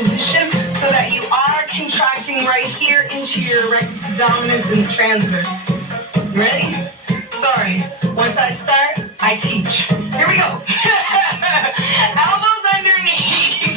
position so that you are contracting right here into your rectus abdominis and transverse. You ready? Sorry. Once I start, I teach. Here we go. Elbows underneath.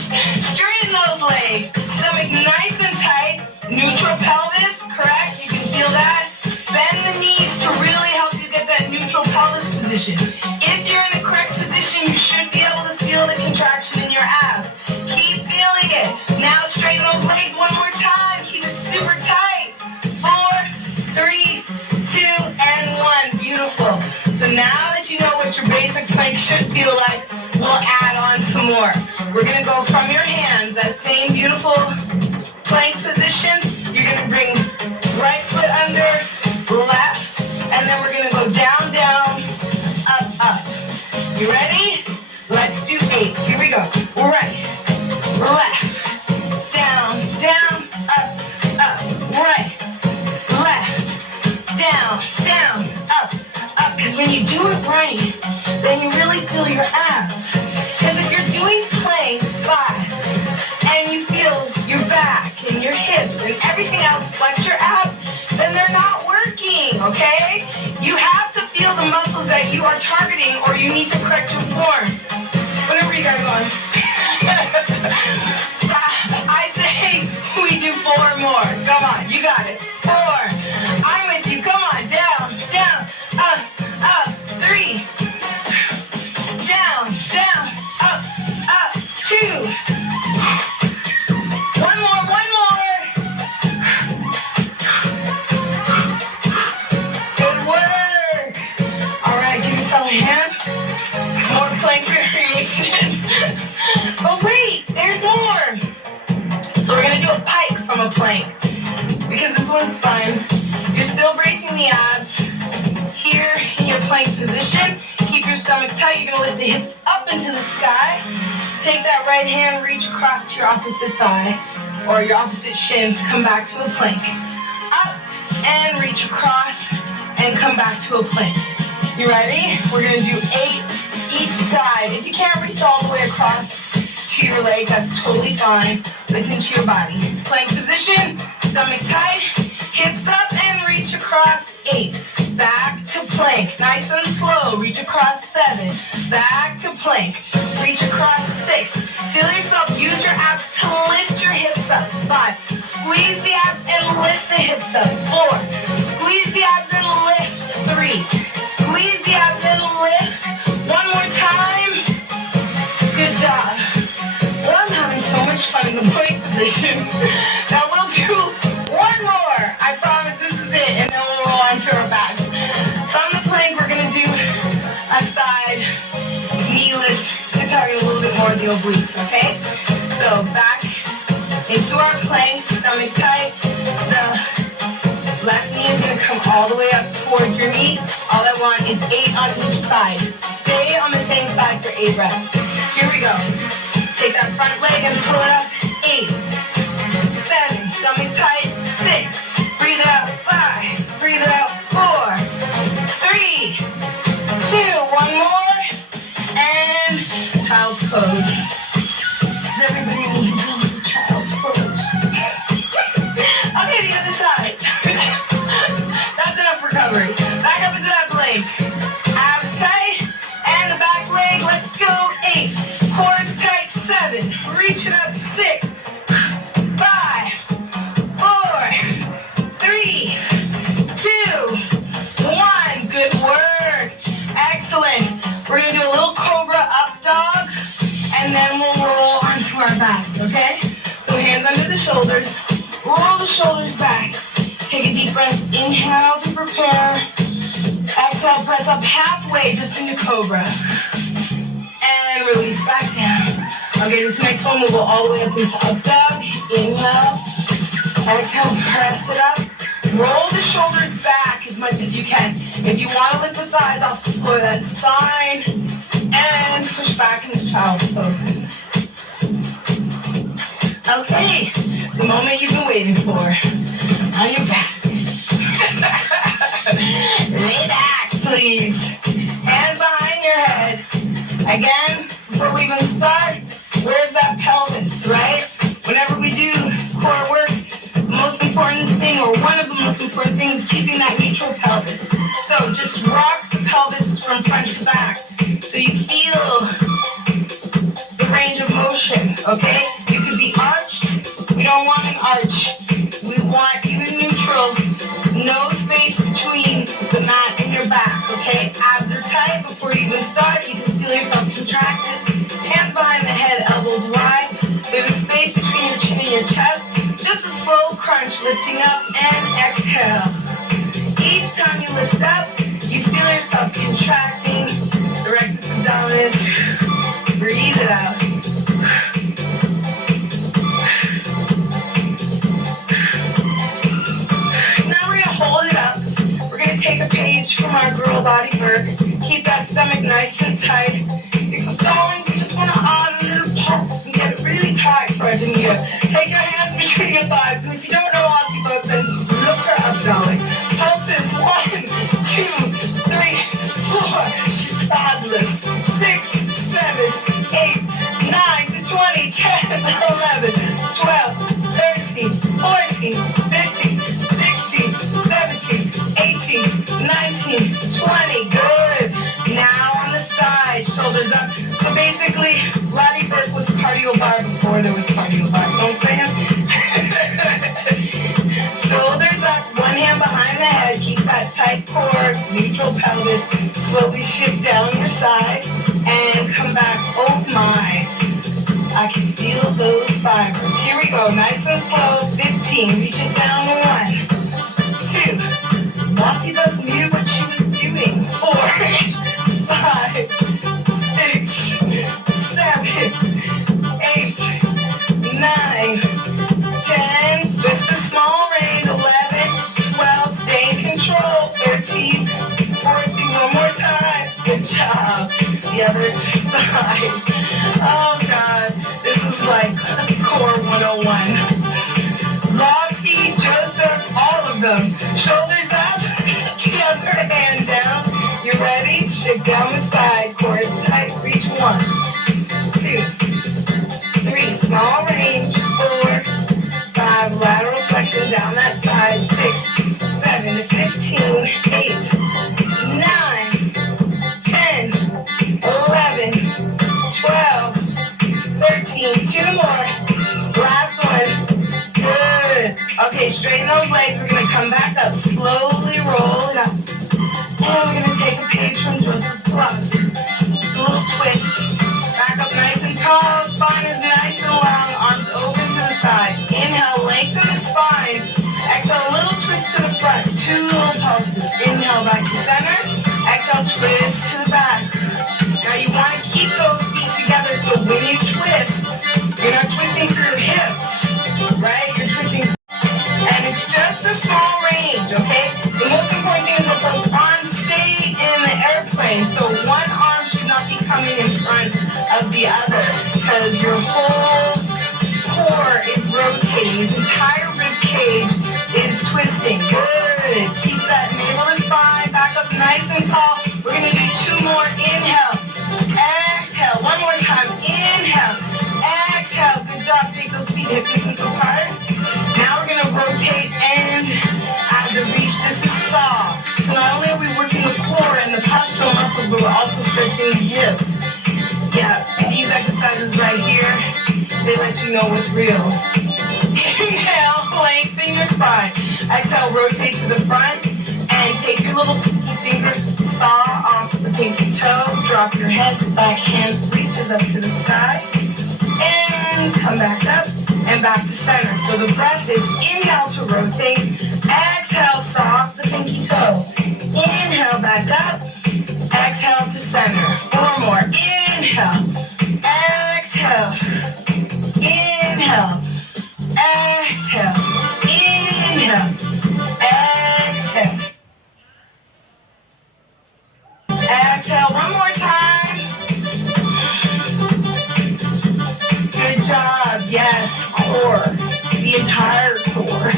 Straighten those legs. Stomach nice and tight. Neutral pelvis, correct? You can feel that. Bend the knees to really help you get that neutral pelvis position. If you're in the correct position, you should be able to feel the contraction in your abs. Keep feeling it. Now straighten those legs one more time. Keep it super tight. 4, 3, 2, and 1. Beautiful. So now that you know what your basic plank should feel like, we'll add on some more. We're going to go from your hands, that same beautiful plank position. You're going to bring right foot under, left, and then we're going to go down, down, up, up. You ready? Let's do 8. Here we go. Right, left, down, down, up, up. Right, left, down, down, up, up. Because when you do it right, then you really feel your abs. Because if you're doing planks 5 and you feel your back and your hips and everything else flex your abs, then they're not working, okay? You have to feel the muscles that you are targeting or you need to correct your form. Whenever you guys are going. I say we do 4 more. Come on, you got it. 4. I'm with you. Come on, down, down, up, up. 3. Down, down, up, up. 2. One more, one more. Good work. All right, give yourself a hand. More plank variations. But wait, there's more. So we're going to do a pike from a plank because this one's fun. You're still bracing the abs here in your plank position. Keep your stomach tight. You're going to lift the hips up into the sky. Take that right hand, reach across to your opposite thigh or your opposite shin. Come back to a plank. Up and reach across and come back to a plank. You ready? We're going to do 8 each side. If you can't reach all the way across to your leg, that's totally fine. Listen to your body. Plank position, stomach tight, hips up and reach across 8. Back to plank. Nice and slow. Reach across 7. Back to plank. Reach across 6. Feel yourself. Use your abs to lift your hips up. 5. Squeeze the abs and lift the hips up. 4. Squeeze the abs and lift. 3. Squeeze the abs and lift. One more time. Good job. Well, I'm having so much fun in the plank position. Now we'll do 1 more. I promise this is it, and then we'll roll onto our backs. From the plank, we're going to do a side knee lift to target a little bit more of the obliques, okay? So back into our plank, stomach tight. The left knee is going to come all the way up towards your knee. All I want is 8 on each side. Stay on the same side for 8 reps. Here we go. Take that front leg and pull it up. 8, 7, stomach tight. 6, breathe it out. 5, breathe it out. 4, 3, 2, 1 more, and child's pose. Does everybody need to do child's pose? Okay, the other side. That's enough recovery. Back up into that plank. Abs tight, and the back leg. Let's go. 8, core is tight. 7, reach it up. 6, 5, 4, 3, 2, 1. Good work. Excellent. We're going to do a little cobra up dog, and then we'll roll onto our back, okay? So hands under the shoulders. Roll the shoulders back. Take a deep breath. Inhale to prepare. Exhale, press up halfway just into cobra. And release back down. Okay, this next one will go all the way up into up dog. Inhale. Exhale, press it up. Roll the shoulders back as much as you can. If you want to lift the thighs off the floor, that's fine. And push back into child's pose. Okay, the moment you've been waiting for. On your back. Lay back, please. Hands behind your head. Again, before we even start, where's that pelvis, right? whenever we do core work, the most important thing, or one of the most important things, is keeping that neutral pelvis. So just rock the pelvis from front to back so you feel the range of motion, okay? You could be arched. We don't want an arch. We want you neutral, no space between the mat and your back, okay? Abs are tight. Before you even start, you can feel yourself contracted. Hands behind the head, elbows wide. There's a space between your chin and your chest. Just a slow crunch, lifting up and exhale. Each time you lift up, you feel yourself contracting the rectus abdominis. Breathe it out. Now we're going to hold it up. We're going to take a page from our girl body work. Keep that stomach nice and tight. Because darling, you just want to add a little pulse and get it really tight for it in here. Take your hands between your thighs. And if you don't know Auntie Book, then look her up, darling. Pulses 1, 2, 3, 4. She's fabulous. 6, 7, 8, 9 to 20, 10, 11, 12, 13, 14, 15, 16, 17, 18, 19, 20. Good. Now on the side, shoulders up. So basically, Lottie Burke was cardio bar before there was cardio bar. You know what I'm saying? Shoulders up, one hand behind the head. Keep that tight core, neutral pelvis. Slowly shift down your side and come back. Oh my. I can feel those fibers. Here we go. Nice and slow. 15. Reach it down. 1, 2. Lottie Buck knew what she was doing. 4, 5, 6, 7, 8, 9, 10. Just a small range. 11, 12. Stay in control. 13, 14. One more time. Good job. The other side. Oh, God. This is like Core 101. Lottie, Joseph, all of them. Shoulders up. The other hand down. You ready? Shift down the side. Core is tight. Reach 1, 2, 3. Small range. 4, 5. Lateral flexion down that side. 6, 7, 15, 8, 9, 10, 11, 12, 13. 2 more. Last one. Good. Okay, straighten those legs. We're going to come back up. Slowly roll it up. And we're going to take a page from Joseph Pilates. A little twist. Back up nice and tall. Spine is nice and long. Arms open to the side. Inhale, lengthen the spine. Exhale, a little twist to the front. 2 little pulses. Inhale, back to center. Exhale, twist to the back. Now you want to keep those feet together so when you twist, you're not twisting through your hips, right? You're twisting. And it's just a small range, okay? The most important thing is that those arms stay in the airplane. So one arm should not be coming in front of the other because your whole core is rotating. This entire rib cage is twisting. Good. Keep that navel to spine. Back up nice and tall. We're going to do 2 more. Inhale. Exhale. One more time. Inhale. Exhale. Good job. Take those feet hip distance apart. Now we're going to rotate and as a reach. This is saw. So not only are we working the core and the postural muscles, but we're also stretching the hips. Yeah, these exercises right here, they let you know what's real. Inhale, lengthen your spine. Exhale, rotate to the front and take your little pinky finger, saw off the pinky toe, drop your head, the back hand reaches up to the sky, and come back up and back to center. So the breath is inhale to rotate, exhale, soft the pinky toe. Inhale, back up, exhale to center. 4 more. Inhale, exhale, inhale, exhale, inhale, exhale. Exhale, one more time. Good job. Yes, core. The entire core.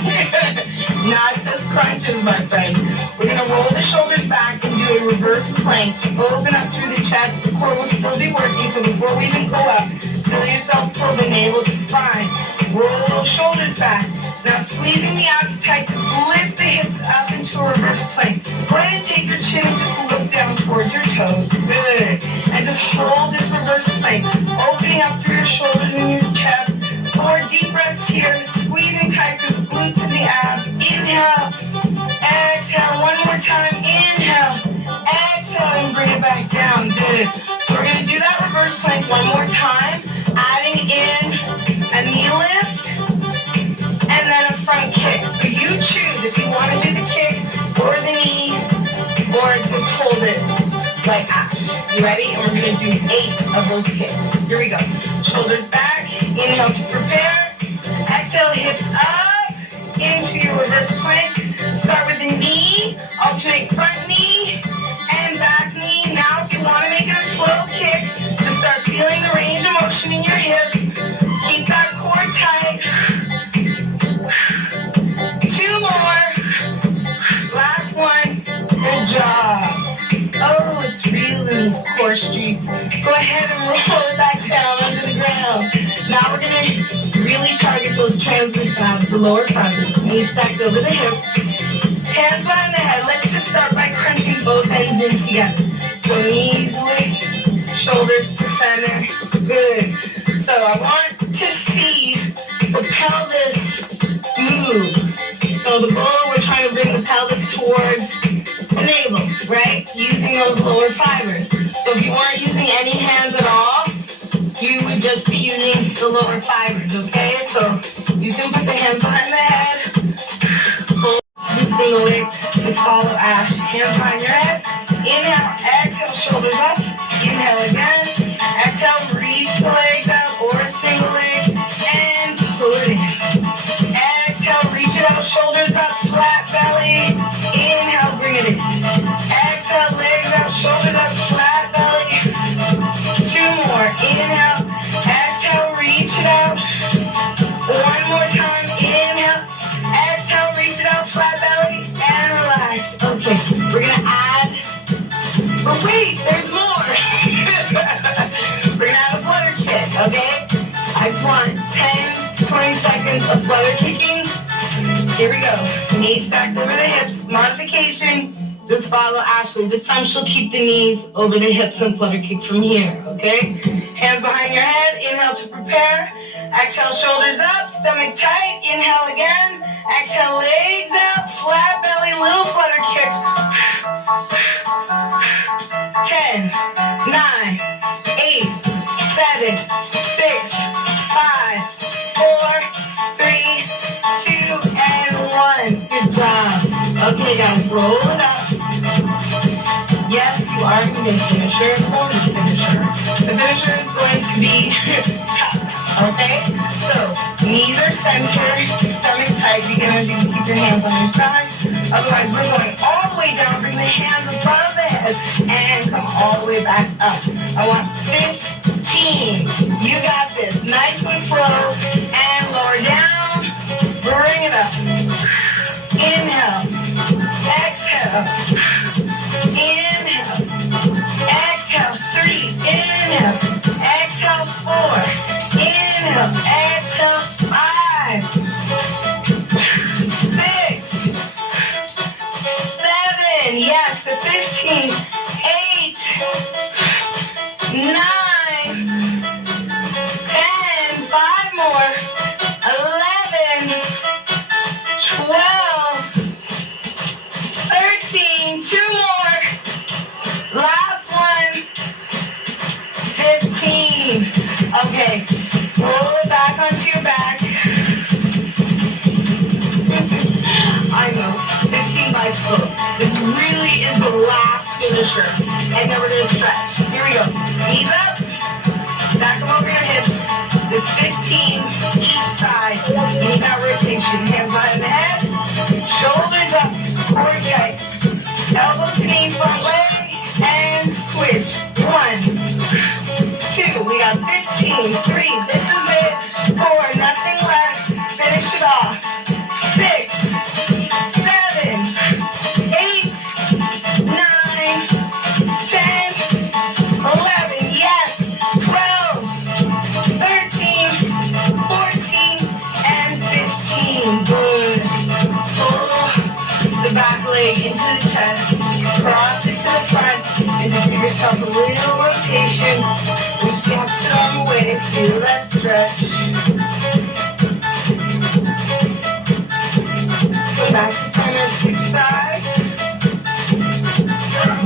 Not just crunches, my friend. We're going to roll the shoulders back and do a reverse plank. Open up through the chest. The core will still be working, so before we even go up, feel yourself pull the navel to spine. Roll those shoulders back. Now squeezing the abs tight to lift the hips up into a reverse plank. Go ahead and take your chin and just look down towards your toes. Good. And just hold this reverse plank. Opening up through your shoulders and your chest. 4 deep breaths here. Squeezing tight through the glutes and the abs. Inhale. Exhale. One more time. Inhale. Exhale and bring it back down. Good. So we're going to do that reverse plank one more time. Adding in a knee lift and then a front kick. So you choose if you want to do the kick or the knee or just hold it like Ash. You ready? And we're going to do 8 of those kicks. Here we go. Shoulders back. Inhale to prepare. Exhale, hips up into your reverse plank. Start with the knee. Alternate front knee and back knee. Now if you want to make it a slow kick, just start feeling the range of motion in your hips. Keep that core tight. 2 more. Last one. Good job. Oh, it's real in these core streaks. Go ahead and roll it back down under the ground. Now we're going to really target those transverse abs, the lower quadrants. Knees stacked over the hips. Hands behind the head. Let's just start by crunching both ends in together. So knees lift, shoulders to center. Good. So I want to see the pelvis move. So the goal, we're trying to bring the pelvis towards the navel, right? Using those lower fibers. So if you weren't using any hands at all, you would just be using the lower fibers, okay? So you can put the hands behind the head. Do single leg. Just follow Ash. Hands behind your head. Inhale, exhale, shoulders up. Inhale again. Exhale, reach the legs out or a single leg and pull it in. Exhale, reach it out, shoulders up, flat belly. Inhale, bring it in. Exhale, legs out, shoulders up, flat belly. 2 more. Inhale, exhale, reach it out. 1 more time. Inhale, exhale, reach it out, flat belly, and relax. Okay, we're gonna add, but wait, there's more. We're gonna add a flutter kick, okay? I just want 10 to 20 seconds of flutter kicking. Here we go. Knees stacked over the hips. Modification. Just follow Ashley. This time she'll keep the knees over the hips and flutter kick from here, okay? Hands behind your head. Inhale to prepare. Exhale, shoulders up, stomach tight. Inhale again. Exhale, legs out, flat belly, little flutter kicks. 10, 9, 8, 7, 6, 5, 4, 3, 2, and 1. Good job. Okay, guys, roll it up. Yes, you are going to be a finisher. Hold the finisher. The finisher is going to be tucks, okay? So, knees are centered, stomach tight. You're going to keep your hands on your side. Otherwise, we're going all the way down. Bring the hands above the head and come all the way back up. I want 15. You got this. Nice and slow. And lower down. Bring it up. Inhale. Exhale. Inhale. Exhale. 3. Inhale. Exhale. 4. Inhale. Exhale. 5. 6. 7. Yes, to 15. 8. 9. 10. 5 more. 11. 12. 13. 2 more. Last one. 15. Okay. Roll it back onto your back. I know. 15 bicycles. This really is the last finisher. And then we're going to stretch. Here we go. Knees up. Stack them over your hips. Just 15 each side. You need that rotation. Hands behind the head. Shoulders up. Core tight. Elbow to knee, front leg. And switch. 1, 2. We got 15. 3. This is it. 4. Nothing left. Finish it off. 6. 7. 8. 9. 10. 11. Yes. 12. 13. 14. yourself a little rotation. Reach the opposite arm away. Feel that stretch. Come back to center. Switch sides.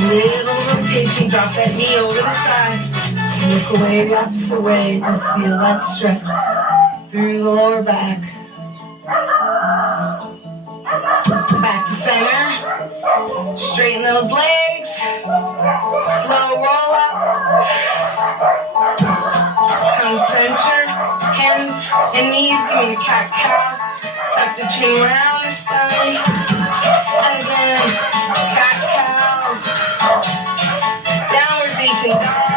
Little rotation. Drop that knee over the side. Look away the opposite way. Just feel that stretch through the lower back. Back to center. Straighten those legs. Slow roll up. Come center. Hands and knees. Give me a cat-cow. Tuck the chin around the spine. And again. Cat-cow. Downward facing dog.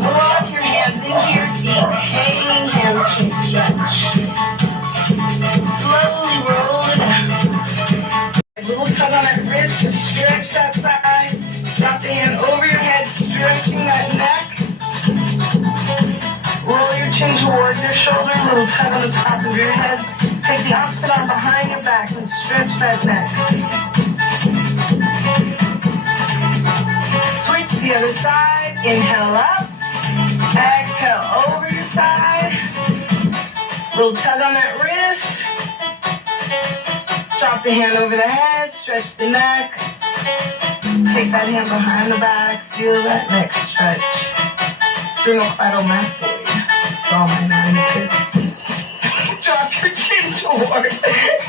Walk your hands into your feet. Hanging hamstring stretch. Slowly roll it up. A little tug on that wrist, just stretch that side. Drop the hand over your head, stretching that neck. Roll your chin towards your shoulder, a little tug on the top of your head. Take the opposite arm behind your back and stretch that neck. Switch the other side. Inhale up. Exhale over your side. Little tug on that wrist. Drop the hand over the head, stretch the neck. Take that hand behind the back, feel that neck stretch. Sternocleidomastoid. It's for all my 9 kids. Drop your chin towards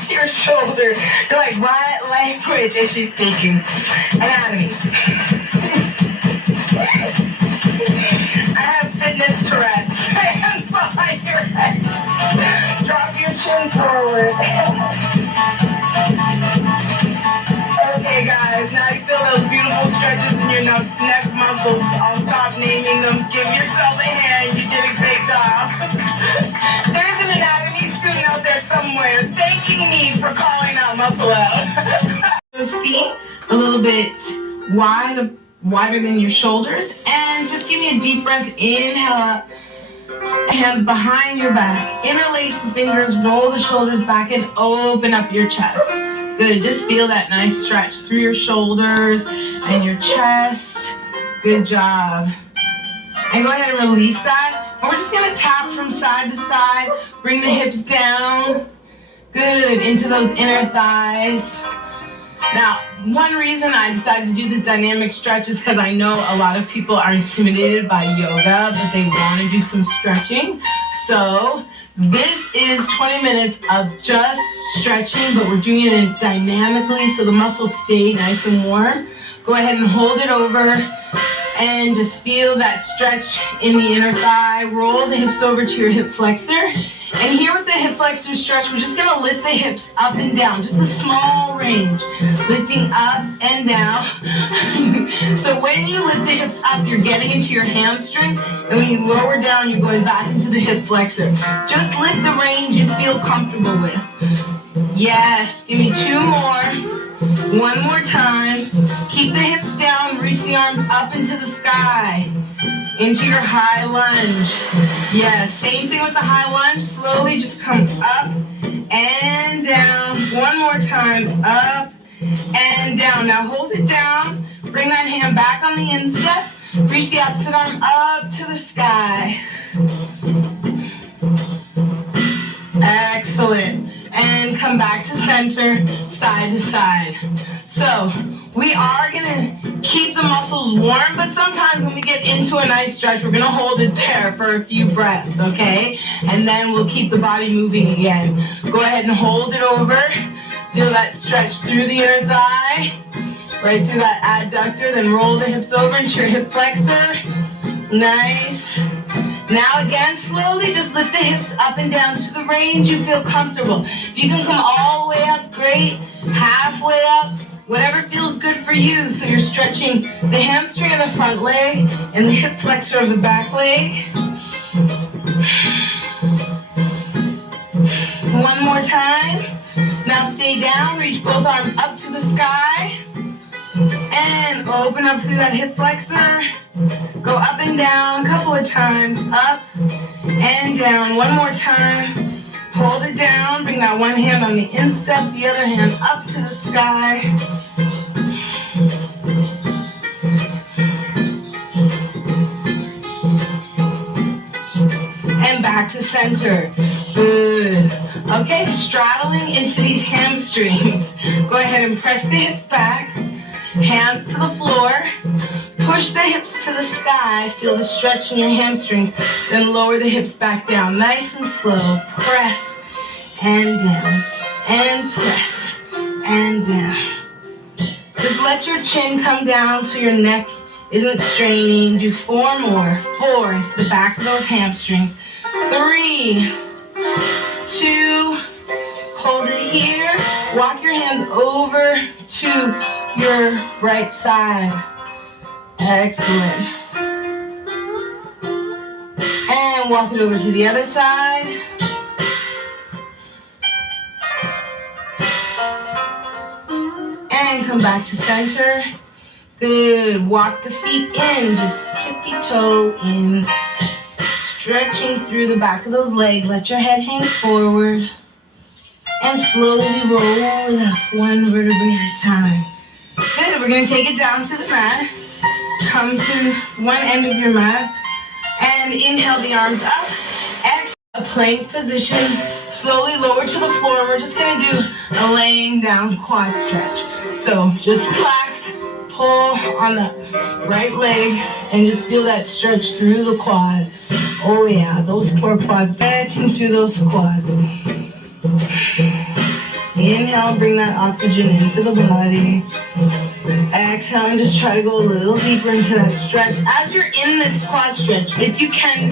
your shoulder. You're like, what language is she speaking? Anatomy. I have fitness Tourette's. Hands behind your head. Drop your chin forward. Okay, guys, now you feel those beautiful stretches in your neck muscles. I'll stop naming them. Give yourself a hand. You did a great job. There's an anatomy student out there somewhere thanking me for calling that muscle out. Those feet a little bit wider than your shoulders. And just give me a deep breath. Inhale up. Hands behind your back. Interlace the fingers. Roll the shoulders back and open up your chest. Good, just feel that nice stretch through your shoulders and your chest. Good job. And go ahead and release that. And we're just gonna tap from side to side. Bring the hips down. Good, into those inner thighs. Now, one reason I decided to do this dynamic stretch is because I know a lot of people are intimidated by yoga, but they want to do some stretching. So this is 20 minutes of just stretching, but we're doing it dynamically so the muscles stay nice and warm. Go ahead and hold it over and just feel that stretch in the inner thigh. Roll the hips over to your hip flexor. And here with the hip flexor stretch, we're just going to lift the hips up and down, just a small range, lifting up and down. So when you lift the hips up, you're getting into your hamstrings, and when you lower down, you're going back into the hip flexor. Just lift the range you feel comfortable with. Yes, give me 2 more. 1 more time. Keep the hips down, reach the arms up into the sky. Into your high lunge. Yes, same thing with the high lunge. Slowly just come up and down. 1 more time, up and down. Now hold it down. Bring that hand back on the instep. Reach the opposite arm up to the sky. Excellent. And come back to center, side to side. So we are going to keep the muscles warm, but sometimes when we get into a nice stretch, we're going to hold it there for a few breaths, okay? And then we'll keep the body moving again. Go ahead and hold it over. Feel that stretch through the inner thigh, right through that adductor. Then roll the hips over into your hip flexor. Nice. Now again, slowly just lift the hips up and down to the range you feel comfortable. If you can come all the way up, great. Halfway up, whatever feels good for you. So you're stretching the hamstring of the front leg and the hip flexor of the back leg. 1 more time. Now stay down, reach both arms up to the sky. And open up through that hip flexor. Go up and down a couple of times. Up and down. 1 more time. Hold it down. Bring that one hand on the instep, the other hand up to the sky. back to center. Good. Okay, straddling into these hamstrings. Go ahead and press the hips back. Hands to the floor. Push the hips to the sky. Feel the stretch in your hamstrings. Then lower the hips back down. Nice and slow. Press and down. And press and down. Just let your chin come down so your neck isn't straining. Do 4 more. 4 into the back of those hamstrings. 3, 2, hold it here. Walk your hands over to your right side. Excellent. And walk it over to the other side. And come back to center. Good. Walk the feet in. Just tippy-toe in. Stretching through the back of those legs. Let your head hang forward. And slowly roll it up, 1 vertebrae at a time. Good. We're going to take it down to the mat. Come to one end of your mat. And inhale the arms up. Exhale, a plank position. Slowly lower to the floor. We're just going to do a laying down quad stretch. So just relax, pull on the right leg, and just feel that stretch through the quad. Oh yeah, those poor quads, stretching through those quads. Inhale, bring that oxygen into the body. Exhale, and just try to go a little deeper into that stretch. As you're in this quad stretch, if you can,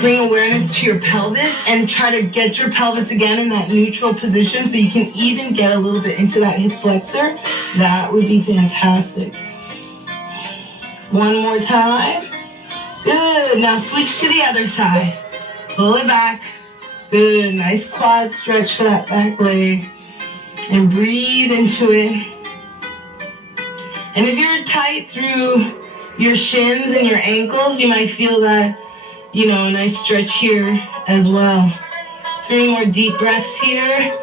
bring awareness to your pelvis and try to get your pelvis again in that neutral position so you can even get a little bit into that hip flexor. That would be fantastic. 1 more time. Good. Now switch to the other side. Pull it back. Good. Nice quad stretch for that back leg. And breathe into it. And if you're tight through your shins and your ankles, you might feel that, a nice stretch here as well. 3 more deep breaths here.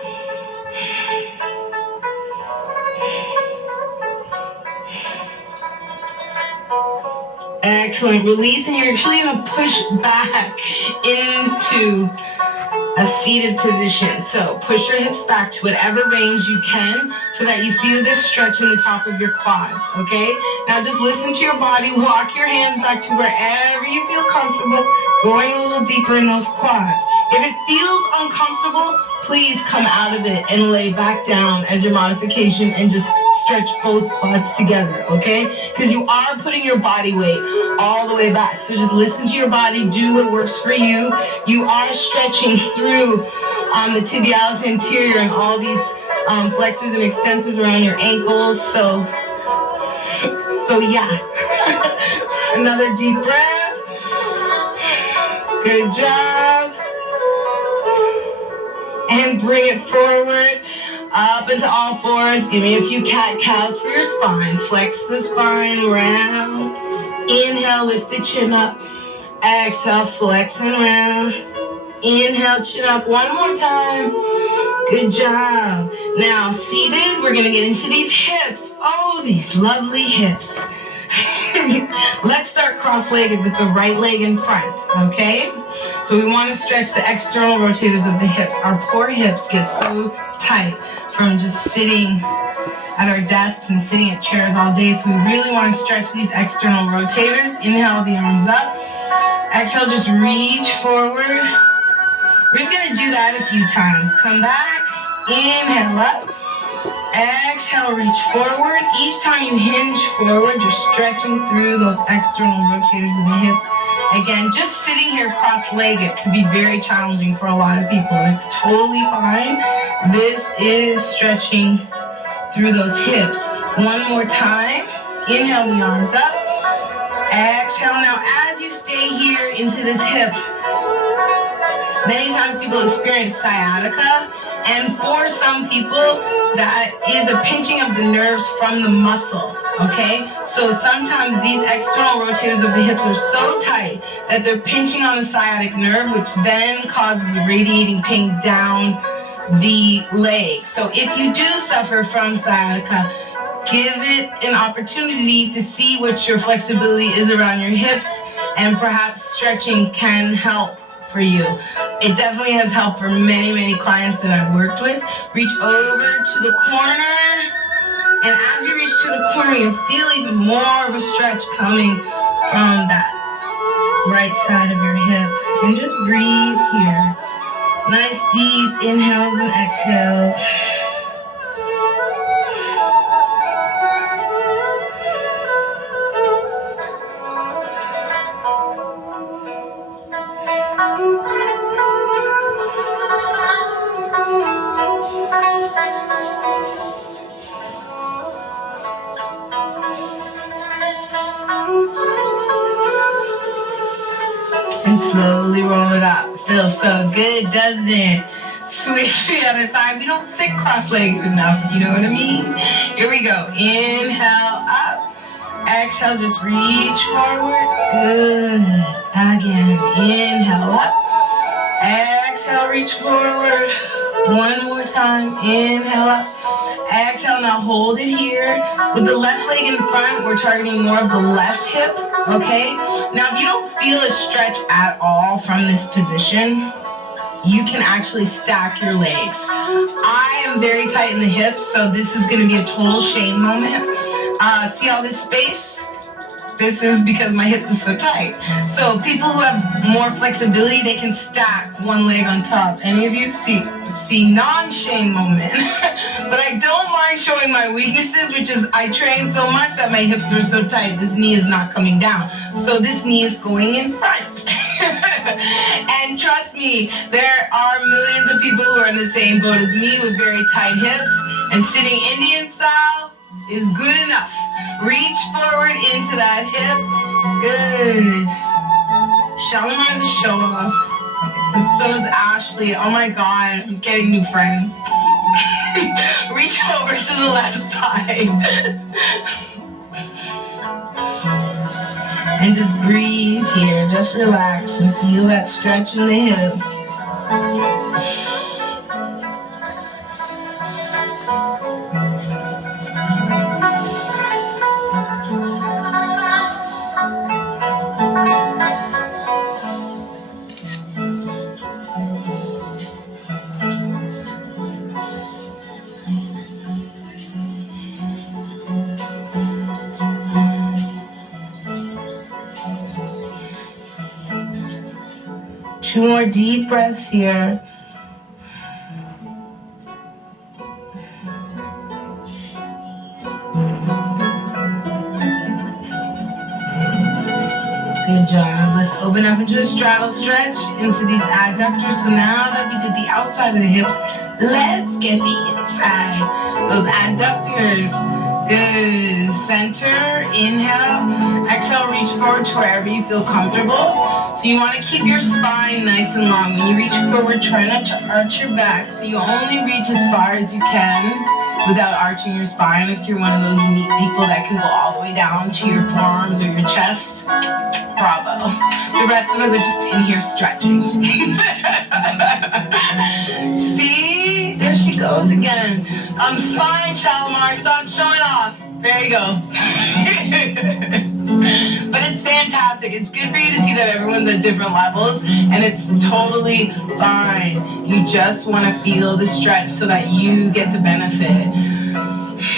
Excellent. Release, and you're actually going to push back into a seated position. So push your hips back to whatever range you can so that you feel this stretch in the top of your quads, okay? Now just listen to your body. Walk your hands back to wherever you feel comfortable, going a little deeper in those quads. If it feels uncomfortable, please come out of it and lay back down as your modification and just stretch both quads together, okay? Because you are putting your body weight all the way back. So just listen to your body, do what works for you. You are stretching through the tibialis anterior and all these flexors and extensors around your ankles. So yeah. Another deep breath. Good job. And bring it forward. Up into all fours. Give me a few cat-cows for your spine. Flex the spine round. Inhale, lift the chin up. Exhale, flex and round. Inhale, chin up 1 more time. Good job. Now, seated, we're going to get into these hips. Oh, these lovely hips. Let's start cross-legged with the right leg in front, okay? So we want to stretch the external rotators of the hips. Our poor hips get so tight from just sitting at our desks and sitting at chairs all day. So we really want to stretch these external rotators. Inhale the arms up. Exhale, just reach forward. We're just going to do that a few times. Come back. Inhale up. Exhale, reach forward. Each time you hinge forward, you're stretching through those external rotators of the hips. Again, just sitting here cross-legged can be very challenging for a lot of people. It's totally fine. This is stretching through those hips. 1 more time. Inhale the arms up. Exhale. Now, as you stay here into this hip, many times people experience sciatica, and for some people, that is a pinching of the nerves from the muscle, okay? So sometimes these external rotators of the hips are so tight that they're pinching on the sciatic nerve, which then causes radiating pain down the leg. So if you do suffer from sciatica, give it an opportunity to see what your flexibility is around your hips, and perhaps stretching can help for you. It definitely has helped for many, many clients that I've worked with. Reach over to the corner, and as you reach to the corner, you'll feel even more of a stretch coming from that right side of your hip. And just breathe here. Nice deep inhales and exhales. And slowly roll it up. Feels so good, doesn't it? Switch to the other side. We don't sit cross-legged enough, you know what I mean? Here we go. Inhale up. Exhale, just reach forward. Good. Again. Inhale up. Exhale, reach forward. One more time. Inhale up. Exhale, now hold it here. With the left leg in front, we're targeting more of the left hip, okay? Now, if you don't feel a stretch at all from this position, you can actually stack your legs. I am very tight in the hips, so this is gonna be a total shame moment. See all this space? This is because my hip is so tight. So people who have more flexibility, they can stack one leg on top. Any of you see non-shame moment? But I don't mind showing my weaknesses, which is I train so much that my hips are so tight. This knee is not coming down. So this knee is going in front. And trust me, there are millions of people who are in the same boat as me with very tight hips, and sitting Indian style is good enough. Reach forward into that hip. Good. Shalimar is a show off. And so is Ashley. Oh my God, I'm getting new friends. Reach over to the left side. And just breathe here. Just relax and feel that stretch in the hip. Two more deep breaths here. Good job. Let's open up into a straddle stretch into these adductors. So now that we did the outside of the hips, let's get the inside. Those adductors. Good. Center. Inhale. Exhale. Reach forward to wherever you feel comfortable. So you want to keep your spine nice and long. When you reach forward, try not to arch your back. So you only reach as far as you can without arching your spine. If you're one of those neat people that can go all the way down to your forearms or your chest, bravo. The rest of us are just in here stretching. See? There she goes again. Spine, Shalimar, stop showing off. There you go. But it's fantastic. It's good for you to see that everyone's at different levels, and it's totally fine. You just want to feel the stretch so that you get the benefit.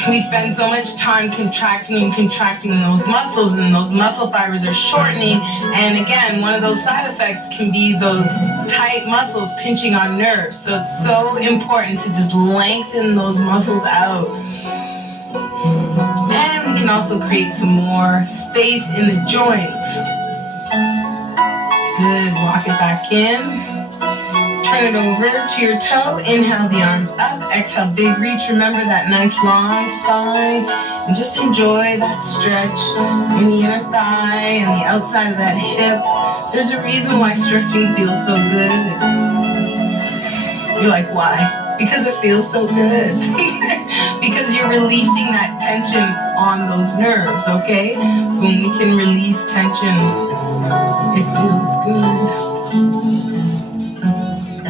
We spend so much time contracting and contracting those muscles, and those muscle fibers are shortening. And again, one of those side effects can be those tight muscles pinching on nerves. So it's so important to just lengthen those muscles out. And we can also create some more space in the joints. Good, walk it back in. Turn it over to your toe. Inhale the arms up. Exhale, big reach. Remember that nice long spine. And just enjoy that stretch in the inner thigh and the outside of that hip. There's a reason why stretching feels so good. You're like, why? Because it feels so good. Because you're releasing that tension on those nerves, okay? So when we can release tension, it feels good.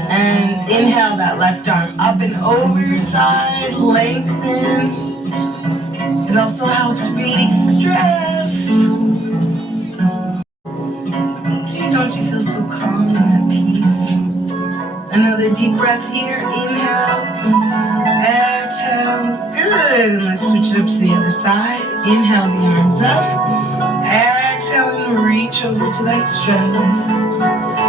And inhale that left arm up and over your side, lengthen. It also helps release stress. See, don't you feel so calm and at peace? deep breath here. Inhale, exhale. Good. And let's switch it up to the other side. Inhale the arms up. Exhale and reach over to that stretch.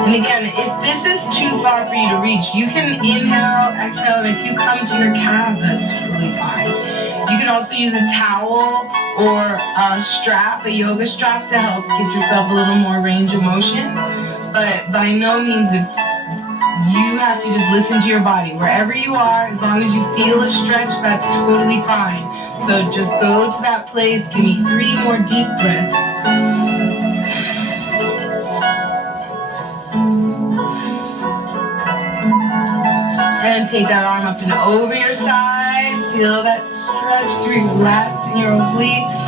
And again, if this is too far for you to reach, you can inhale, exhale, and if you come to your calf, that's totally fine. You can also use a towel or a strap, a yoga strap, to help give yourself a little more range of motion. But by no means, if you have to just listen to your body. Wherever you are, as long as you feel a stretch, that's totally fine. So just go to that place. Give me 3 more deep breaths. And take that arm up and over your side. Feel that stretch through your lats and your obliques.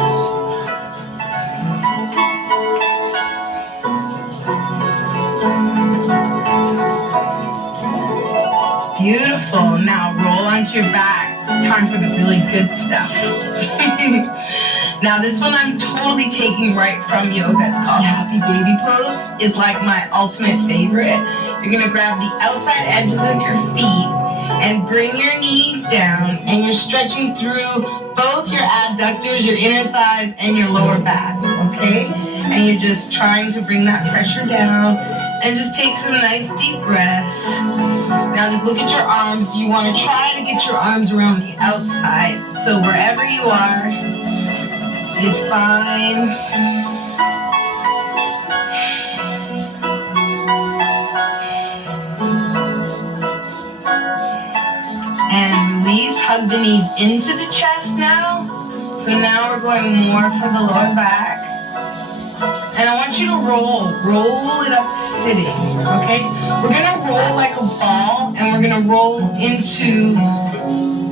Beautiful. Now roll onto your back. It's time for the really good stuff. Now this one I'm totally taking right from yoga. It's called Happy Baby Pose. It's like my ultimate favorite. You're going to grab the outside edges of your feet and bring your knees down, and you're stretching through both your adductors, your inner thighs, and your lower back, okay? And you're just trying to bring that pressure down, and just take some nice deep breaths. Now just look at your arms. You want to try to get your arms around the outside, so wherever you are is fine. Hug the knees into the chest now. So now we're going more for the lower back. And I want you to roll it up to sitting, okay? We're gonna roll like a ball, and we're gonna roll into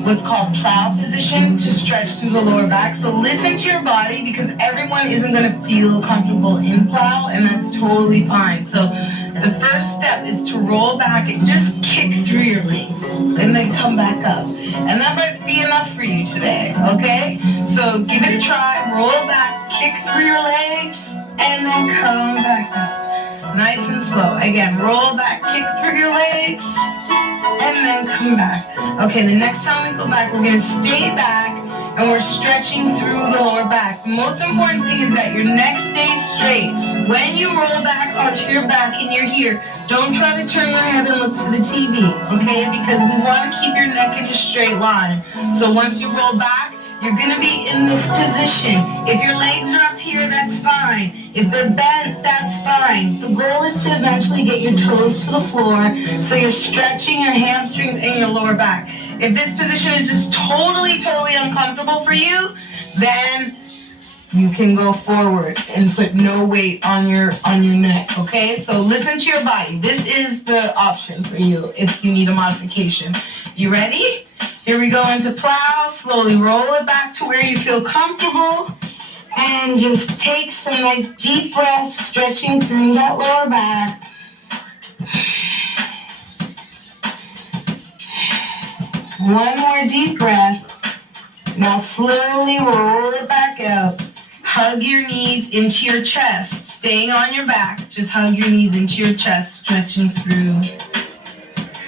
what's called plow position to stretch through the lower back. So listen to your body, because everyone isn't gonna feel comfortable in plow, and that's totally fine. So the first step is to roll back and just kick through your legs and then come back up. And that might be enough for you today, okay? So give it a try, roll back, kick through your legs, and then come back up. Nice and slow. Again, roll back, kick through your legs, and then come back. Okay, the next time we go back, we're gonna stay back, and we're stretching through the lower back. The most important thing is that your neck stays straight. When you roll back onto your back and you're here, don't try to turn your head and look to the TV, okay? Because we want to keep your neck in a straight line. So once you roll back, you're going to be in this position. If your legs are up here, that's fine. If they're bent, that's fine. The goal is to eventually get your toes to the floor, so you're stretching your hamstrings and your lower back. If this position is just totally uncomfortable for you, then you can go forward and put no weight on your neck, okay? So listen to your body. This is the option for you if you need a modification. You ready? Here we go into plow. Slowly roll it back to where you feel comfortable, and just take some nice deep breaths, stretching through that lower back. One more deep breath. Now slowly roll it back out. Hug your knees into your chest. Staying on your back, just hug your knees into your chest, stretching through.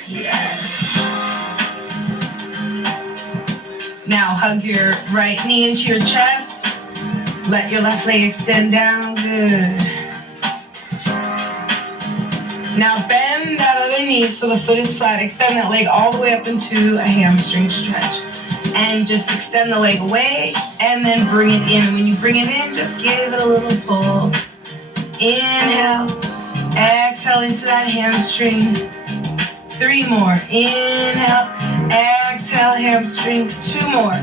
Yes. Now hug your right knee into your chest. Let your left leg extend down. Good. Now bend that other knee so the foot is flat. Extend that leg all the way up into a hamstring stretch. And just extend the leg away, and then bring it in. When you bring it in, just give it a little pull. Inhale, exhale into that hamstring. 3 more. Inhale, exhale, hamstring. 2 more.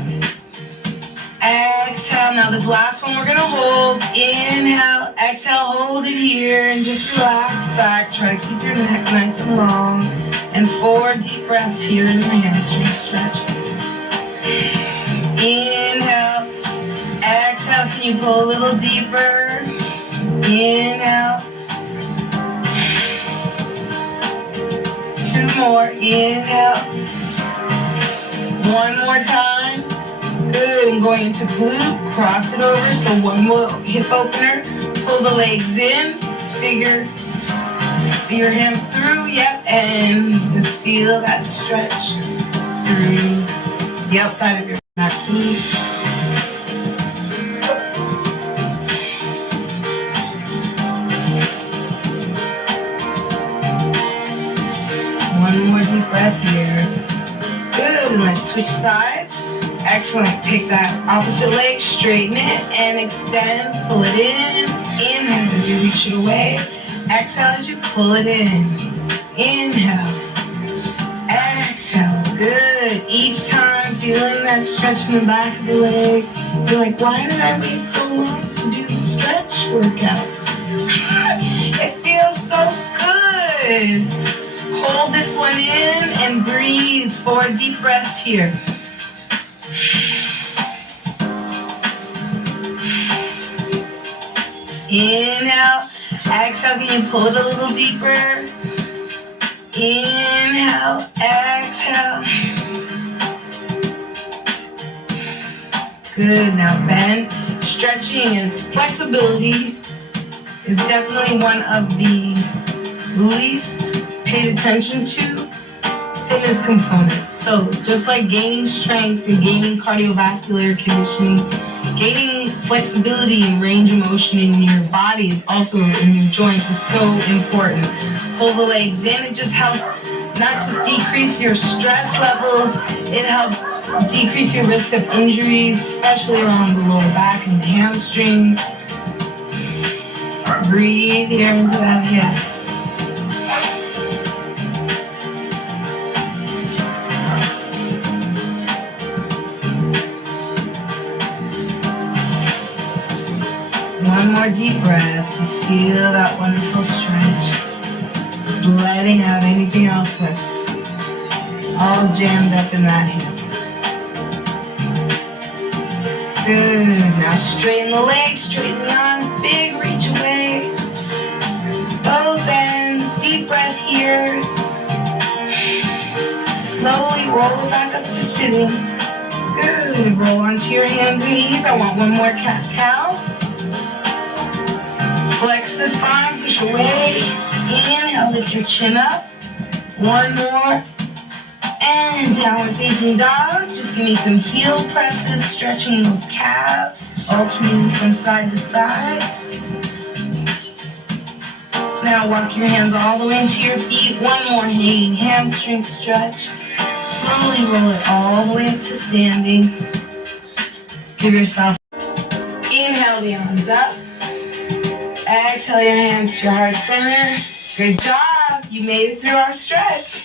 Exhale. Now this last one we're going to hold. Inhale, exhale, hold it here, and just relax back. Try to keep your neck nice and long. And 4 deep breaths here in your hamstring stretch. Inhale, exhale, can you pull a little deeper? Inhale. 2 more, inhale. 1 more time. Good, and going into glute, cross it over, so 1 more hip opener. Pull the legs in, figure Your hands through, yep, and just feel that stretch through the outside of your back feet. One more deep breath here. Good, and let's switch sides. Excellent. Take that opposite leg, straighten it, and extend. Pull it in. Inhale as you reach it away. Exhale as you pull it in. Inhale. Exhale. Good. Each time feeling that stretch in the back of the leg. You're like, why did I wait so long to do the stretch workout? It feels so good. Hold this one in and breathe. 4 deep breaths here. Inhale. Exhale. Can you pull it a little deeper? Inhale. Exhale. Good. Now bend. Stretching is flexibility. Is definitely one of the least paid attention to fitness components. So just like gaining strength and gaining cardiovascular conditioning, gaining flexibility and range of motion in your body is also in your joints is so important. Pull the legs in. It just helps not just decrease your stress levels, it helps decrease your risk of injuries, especially around the lower back and the hamstrings. Breathe here into that hip. One more deep breath. Just feel that wonderful stretch. Just letting out anything else that's all jammed up in that hip. Good. Now straighten the legs, straighten the arms. Big reach away. Both ends. Deep breath here. Slowly roll back up to sitting. Good. Roll onto your hands and knees. I want one more cat-cow. Flex the spine, push away. Inhale, lift your chin up. One more. And downward facing dog. Just give me some heel presses, stretching those calves, alternating from side to side. Now walk your hands all the way into your feet. One more hanging hamstring stretch. Slowly roll it all the way up to standing. Give yourself. Inhale the arms up. Exhale your hands to your heart center. Good job. You made it through our stretch.